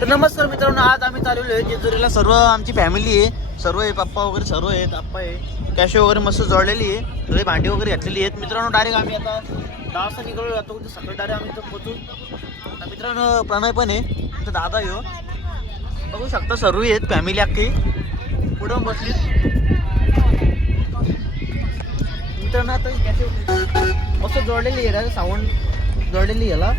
तर नमस्कार मित्रांनो आज आम्ही चाललेलो आहे जेजुरीला. सर्व आमची फॅमिली आहे. सर्व आहे पप्पा वगैरे सर्व आहेत आप्पा आहे. कॅशे वगैरे मस्त जोडलेली आहे. सगळे भांडी वगैरे घातलेली आहेत. मित्रांनो डायरेक्ट आम्ही आता दहा वाजता निघालो. जातो उद्या सकाळी डायरेक्ट आम्ही इथं पोचून मित्रांनो प्रणय पण आहे. तर दादा येऊ हो. बघू शकता सर्व आहेत फॅमिली अख्खी. पुढं बसली. मित्रांनो आता कॅशो मस्त जोडलेली आहे. साऊंड जोडलेली याला.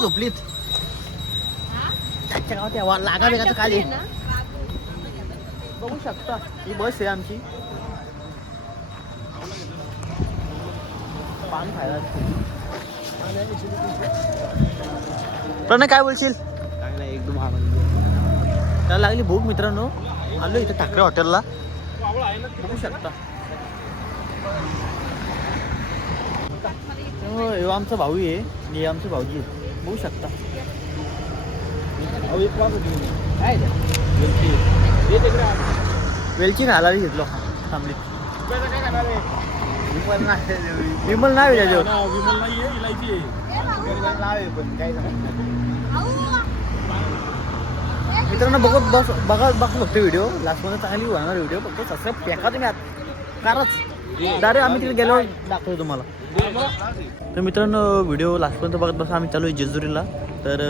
झोपलीत. त्याच्या गावात या वा- लागा बेगाचं खाली बघू शकता. ही बस आहे आमची. पान खायला प्रणय काय बोलशील? एकदम त्याला लागली भूक मित्रांनो. आलो इथे ठाकरे हॉटेलला. बघू शकता. हो, आमचा भाऊ आहे. हे आमचे भाऊजी आहे. बघू शकता. काय आहे ते? वेलची. खायला घेतलो. थांबली. विमल नाही विमल नाही त्याच्यावर. आहे पण काय मित्रांनो बघत बस बघा बघ फक्त व्हिडिओ. लास्टमध्ये चांगली होणार व्हिडिओ फक्त सबस्क्राईब फेका तुम्ही आत. कारच डायरेक्ट आम्ही तिकडे गेल्यावर दाखवतो तुम्हाला. तर मित्रांनो व्हिडिओ लास्टपर्यंत बघत बसा. आम्ही चालू आहे जेजुरीला. तर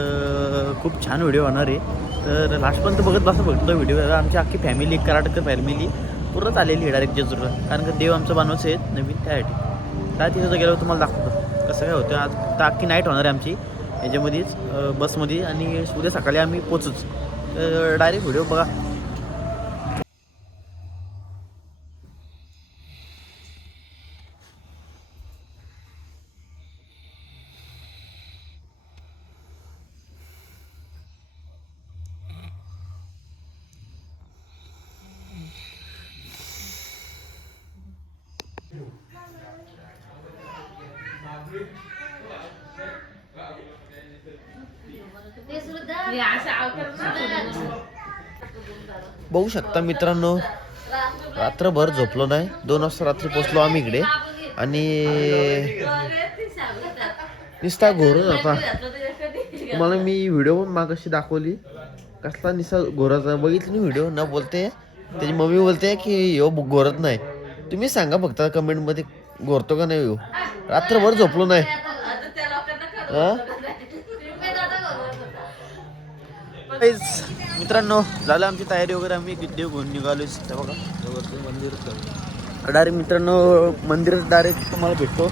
खूप छान व्हिडिओ होणार आहे. तर लास्टपर्यंत बघत बसा बघतो व्हिडिओ आमची अख्खी फॅमिली कर्नाटक फॅमिली पूर्णच आलेली आहे डायरेक्ट जेजुरीला. कारण का देव आमचं बनवायचं आहेत नवीन त्यासाठी. काय तिथं गेल्यावर तुम्हाला दाखवतो. कसं काय होतं आज तर अख्खी नाईट होणार आहे आमची. याच्यामध्येच बसमध्ये आणि उद्या सकाळी आम्ही पोचूच तर डायरेक्ट व्हिडिओ बघा हे असं अवतार सुद्धा बघू शकता मित्रांनो. रात्रभर झोपलो नाही. दोन वाजता रात्री पोचलो आम्ही इकडे. आणि निस्ता घोरच होता तुम्हाला मी व्हिडिओ पण मागाशी दाखवली. कसला निसा घोराचा बघितली व्हिडिओ न बोलते. त्याची मम्मी बोलते की यो घोरत नाही. तुम्ही सांगा फक्त कमेंटमध्ये घोरतो का नाही हो रात्रभर झोपलो नाही. मित्रांनो झालं आमची तयारी वगैरे आम्ही देव घेऊन निघालो बघा जवळचं मंदिर डायरेक्ट मित्रांनो मंदिरात डायरेक्ट तुम्हाला भेटतो.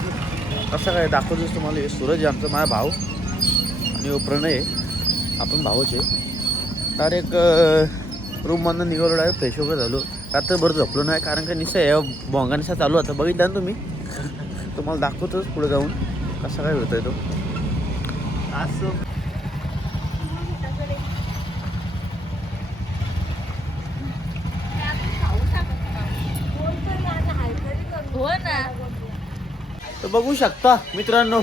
कसं काय दाखवतोच तुम्हाला हे सूरज आहे आमचा माझा भाऊ आणि प्रणय आहे. आपण भाऊचे आहे. डायरेक्ट रूममधनं निघालो डायरेक्ट फ्रेश वगैरे झालो. रात्रभर झोपलो नाही कारण का निसा या भोंगा चालू होता. बघितला ना तुम्ही? तुम्हाला दाखवतोच पुढे जाऊन कसा काय होतोय तो. असं हो ना तर बघू शकता मित्रांनो.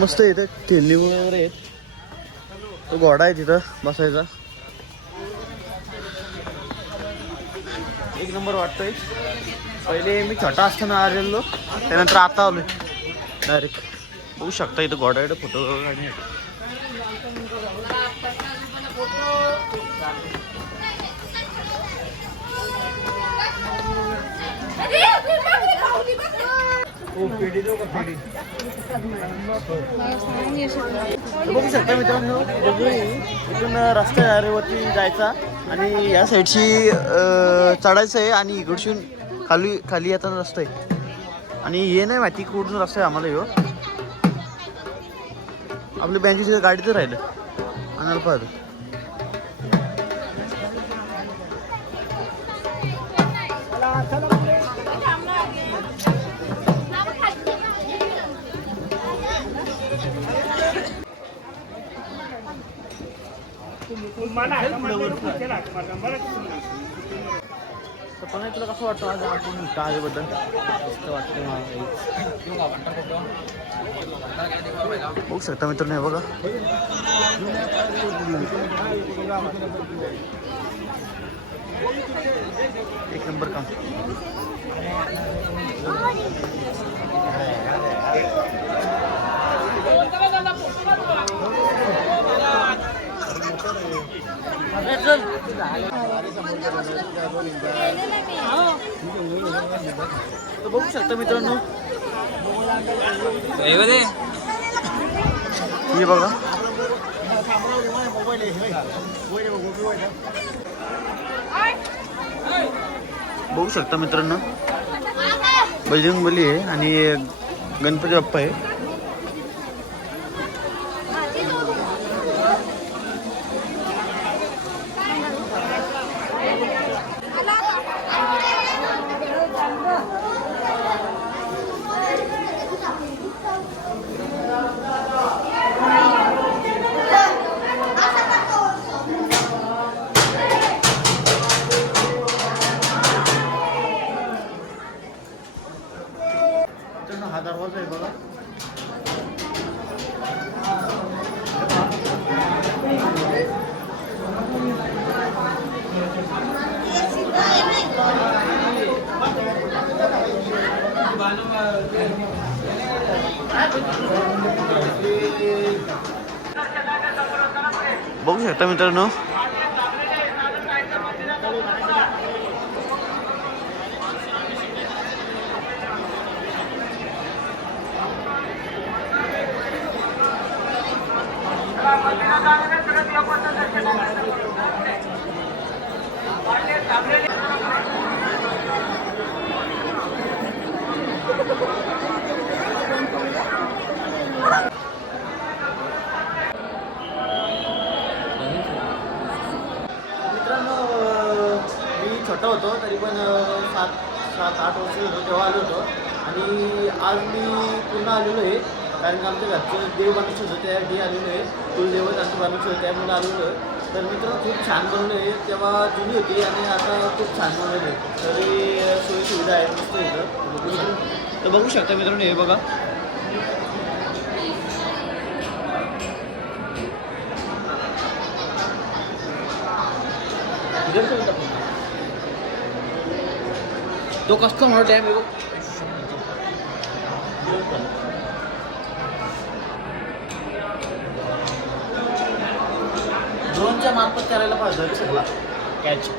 मस्त इथं खेळणी वगैरे आहेत. तो घोडा आहे तिथं बसायचा. एक नंबर वाटतोय. पहिले मी छोटा असताना आलेलो त्यानंतर आता आलोय. डायरेक्ट बघू शकता इथं घोडा इथं फोटो काढणे बघू शकता मित्रांनो इथून रस्ता जायचा आणि या साईडशी चढायचं आहे आणि इकडसून खाली खाली येताना रस्ता आहे. आणि हे नाही माहिती कुठून रस्ता आहे आम्हाला ह्यो आपली बँकेची गाडी तर राहिलं. आणायला पाहतो पण तुला कसं वाटतं आज आपण ताजबद्दल मस्त वाटतं मला बघू शकता मित्रांनो हे बघा एक नंबर काम तर बघू शकता मित्रांनो. हे बघा बघू. शकता मित्रांनो. बजरंग बली आहे आणि गणपती बाप्पा आहे. बघू शकता मित्रांनो मित्रांनो अं, मी छोटा होतो तरी पण सात सात आठ वर्ष होतो तेव्हा आलो होतो. आणि आज मी पुन्हा आलेलो आहे कारण की आमच्या घरचं देव बनवशी होतं त्यासाठी आलेलो आहे. कुलदेवत आमचं बनवशी होतं त्यामुळे आलेलो आहे. तर मित्र खूप छान बनवलं आहे. तेव्हा जुनी होती आणि आता खूप छान बनवलं आहे. तरी सोयी सुविधा आहेत मस्त इथं. तर बघू शकता मित्रांनो हे बघा. तो कसला मोठा डॅम आहे बघ ड्रोनच्या मार्फत करायला पाहिजे रे सगळा कॅच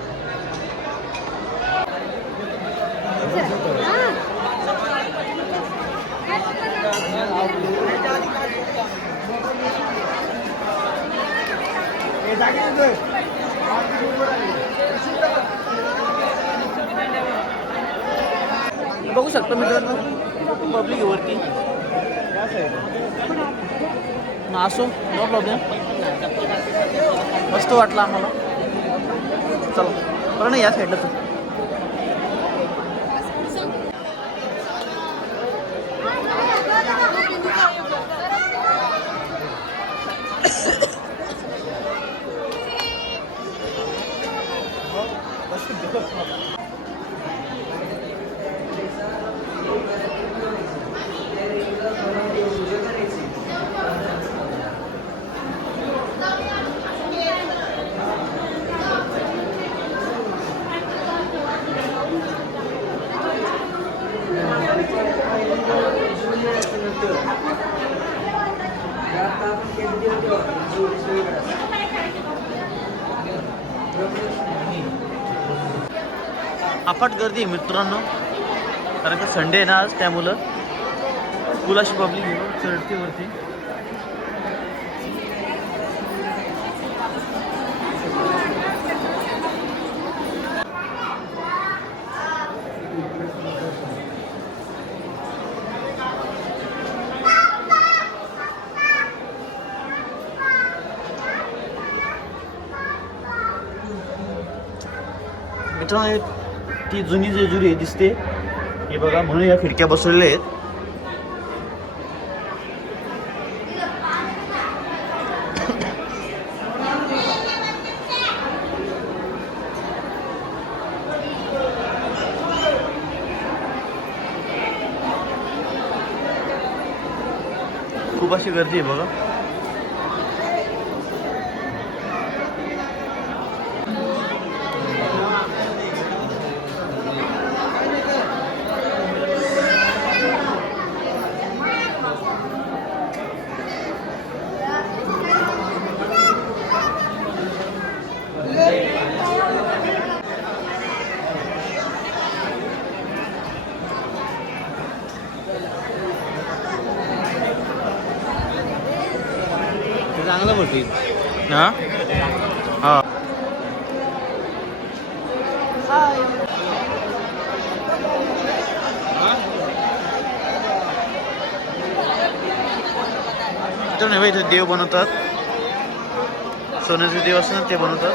बघू शकतो मित्रांनो. पब्लिक वरती. असो नो प्रॉब्लेम मस्त वाटलं आम्हाला. चला बरं नाही या साईडला चल अफाट गर्दी आहे मित्रांनो. कारण का संडे आहे ना आज त्यामुळं फुलाशी पब्लिक चढते वरती. मित्रांनो ती जुनी जे जुरी दिसते हे बघा म्हणून या खिडक्या बसवलेल्या आहेत खूप अशी गर्दी आहे बघा चांगलं भरतील हा? हा. मित्रांनो, हे इथे देव बनवतात. सोन्याचे देव असतात ना ते बनवतात.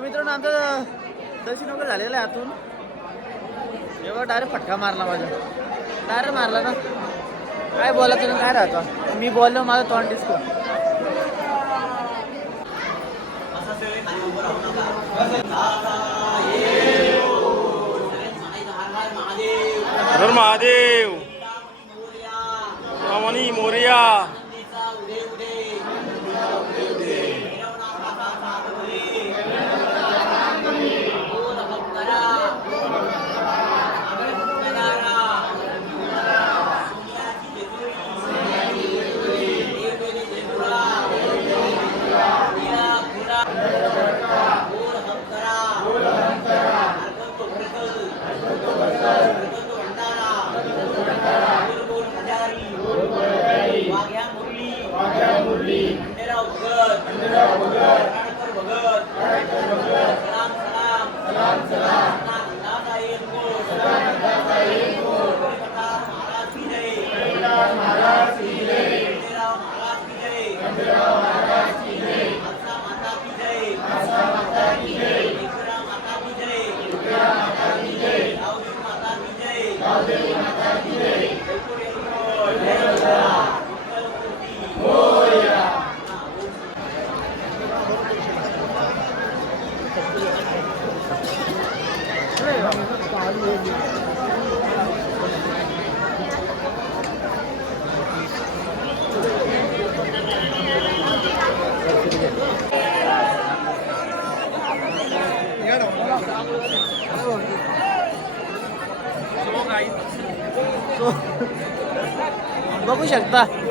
तर मित्रांनो आमचं दर्शन वगैरे झालेलं आहे आतून. एवढा डायरेक्ट फटका मारला माझा. डायरेक्ट मारला ना. काय बोलायचं ना काय राहतं मी बोललो माझं तोंड डिस्को महादेव रामानी वाघ्या बघू शकता.